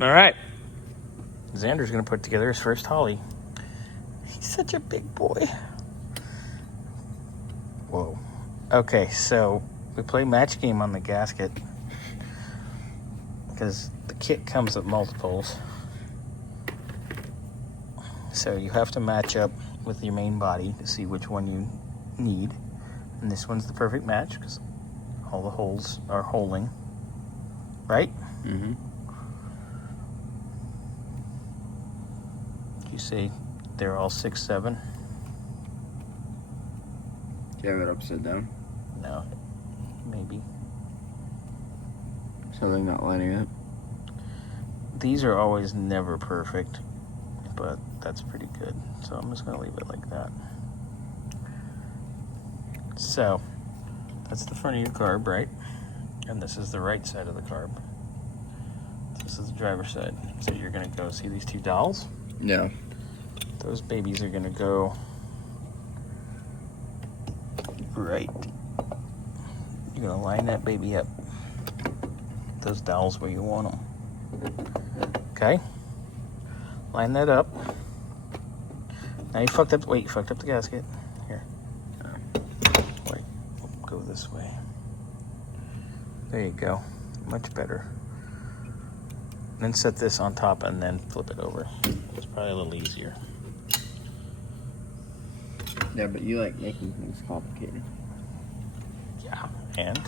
All right. Xander's going to put together his first Holley. He's such a big boy. Whoa. Okay, so we play match game on the gasket because the kit comes with multiples. So you have to match up with your main body to see which one you need. And this one's the perfect match because all the holes are holing. Right? Mm-hmm. You see they're all 6'7"? Do you have it upside down? No. Maybe. Something not lining up? These are always never perfect, but that's pretty good. So I'm just going to leave it like that. So, that's the front of your carb, right? And this is the right side of the carb. This is the driver's side. So you're going to go, see these two dowels? Yeah. Those babies are going to go right. You're going to line that baby up. Those dowels where you want them. Okay? Line that up. Now you fucked up. Wait, you fucked up the gasket. Here. Wait. Go this way. There you go. Much better. Then set this on top and then flip it over. It's probably a little easier. Yeah, but you like making things complicated. Yeah, and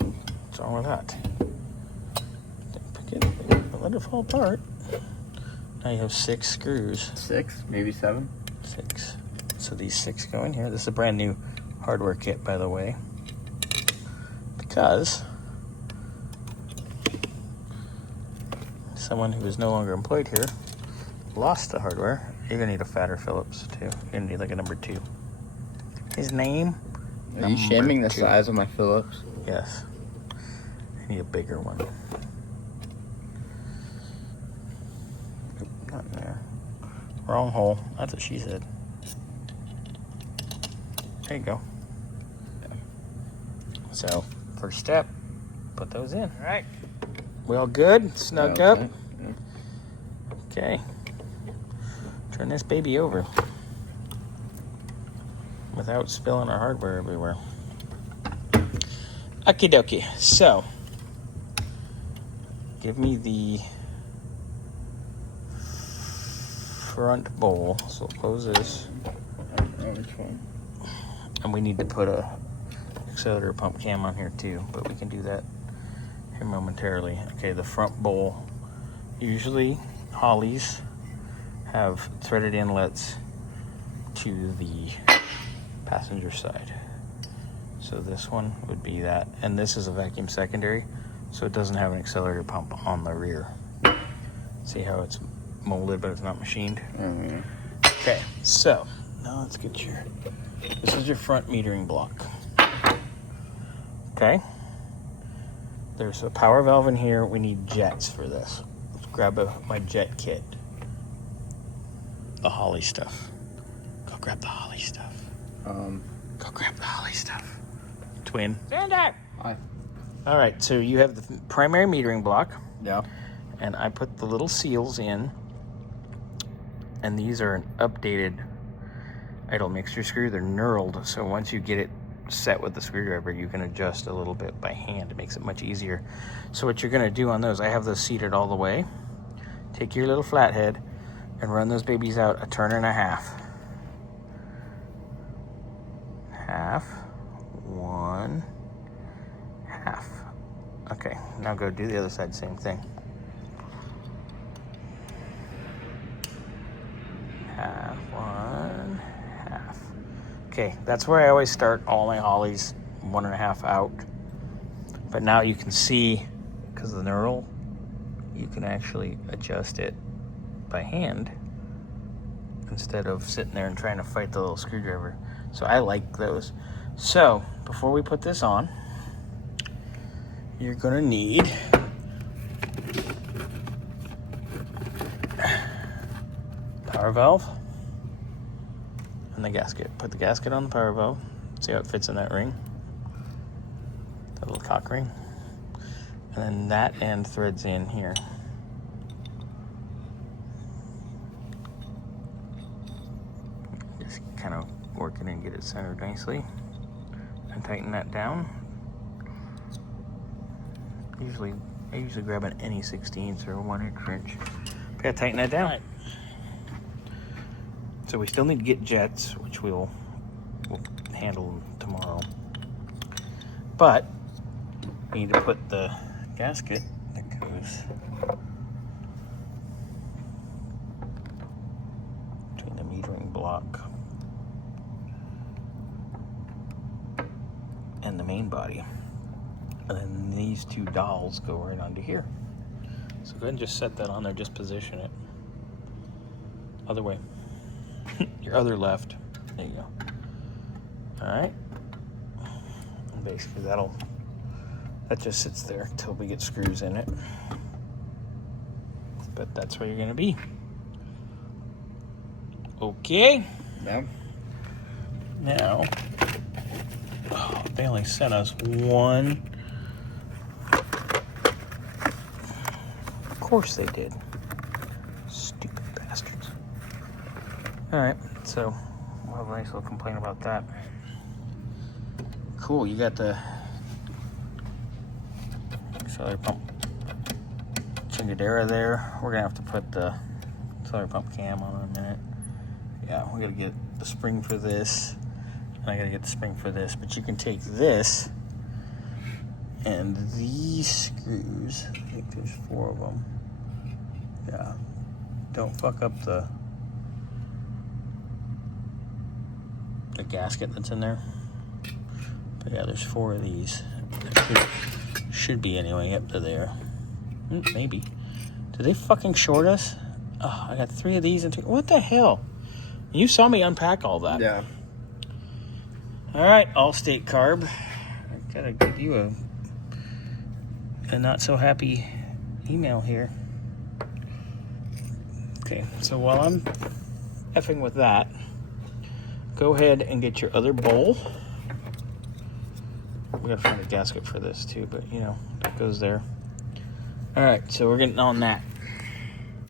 what's wrong with that? Let it fall apart. Now you have 6 screws. 6, maybe 7. 6. So these 6 go in here. This is a brand new hardware kit, by the way, because someone who is no longer employed here lost the hardware. You're gonna need a fatter Phillips too. You're gonna need like a number 2. His name? Are you shaming the 2. size of my Phillips? Yes. I need a bigger one. Oop, not in there. Wrong hole. That's what she said. There you go. Yeah. So, first step, put those in. All right. We all good? Snugged up? Yeah. Okay. Turn this baby over without spilling our hardware everywhere. Okie dokie. So, give me the front bowl. So close this. I don't know which one. And we need to put a accelerator pump cam on here too, but we can do that here momentarily. Okay, the front bowl. Usually Holley's have threaded inlets to the passenger side. So this one would be that. And this is a vacuum secondary, so it doesn't have an accelerator pump on the rear. See how it's molded, but it's not machined? Mm-hmm. Okay, so now let's get this is your front metering block. Okay. There's a power valve in here. We need jets for this. Let's grab my jet kit. The Holley stuff. Go grab the Holley stuff. Go grab the Holley stuff. Twin. Xander! Hi. All right, so you have the primary metering block. Yeah. And I put the little seals in. And these are an updated idle mixture screw. They're knurled, so once you get it set with the screwdriver, you can adjust a little bit by hand. It makes it much easier. So what you're going to do on those, I have those seated all the way. Take your little flathead and run those babies out a turn and a half. Half. 1. Half. Okay, now go do the other side, same thing. Half. 1. Half. Okay, that's where I always start all my Holleys, 1.5 out. But now you can see, because of the knurl, you can actually adjust it by hand instead of sitting there and trying to fight the little screwdriver. So I like those. So before we put this on, you're gonna need power valve and the gasket. Put the gasket on the power valve. See how it fits in that ring? That little cock ring. And then that end threads in here. Just kind of work it and get it centered nicely. And tighten that down. I usually grab an any 16th or a 1/8 wrench. Gotta tighten that down. Right. So we still need to get jets, which we'll handle tomorrow. But we need to put the gasket that goes between the metering block and the main body. And then these two dowels go right onto here. So go ahead and just set that on there, just position it. Other way. Your other left. There you go. Alright. And basically that just sits there till we get screws in it. But that's where you're gonna be. Okay. Yeah. Now, they only sent us one. Of course they did. Stupid bastards. Alright, so we'll have a nice little complaint about that. Cool, you got the auxiliary pump chingadera there. We're gonna have to put the auxiliary pump cam on in a minute. Yeah, we gotta get the spring for this, and I gotta get the spring for this. But you can take this and these screws. I think there's 4 of them. Yeah, don't fuck up the gasket that's in there. But yeah, there's 4 of these. Should be anyway, up to there. Maybe. Did they fucking short us? Oh, I got 3 of these and 2. What the hell? You saw me unpack all that. Yeah. All right, Allstate Carb. I gotta give you a not so happy email here. Okay, so while I'm effing with that, go ahead and get your other bowl. We gotta find a gasket for this too, but you know, that goes there. All right, so we're getting on that.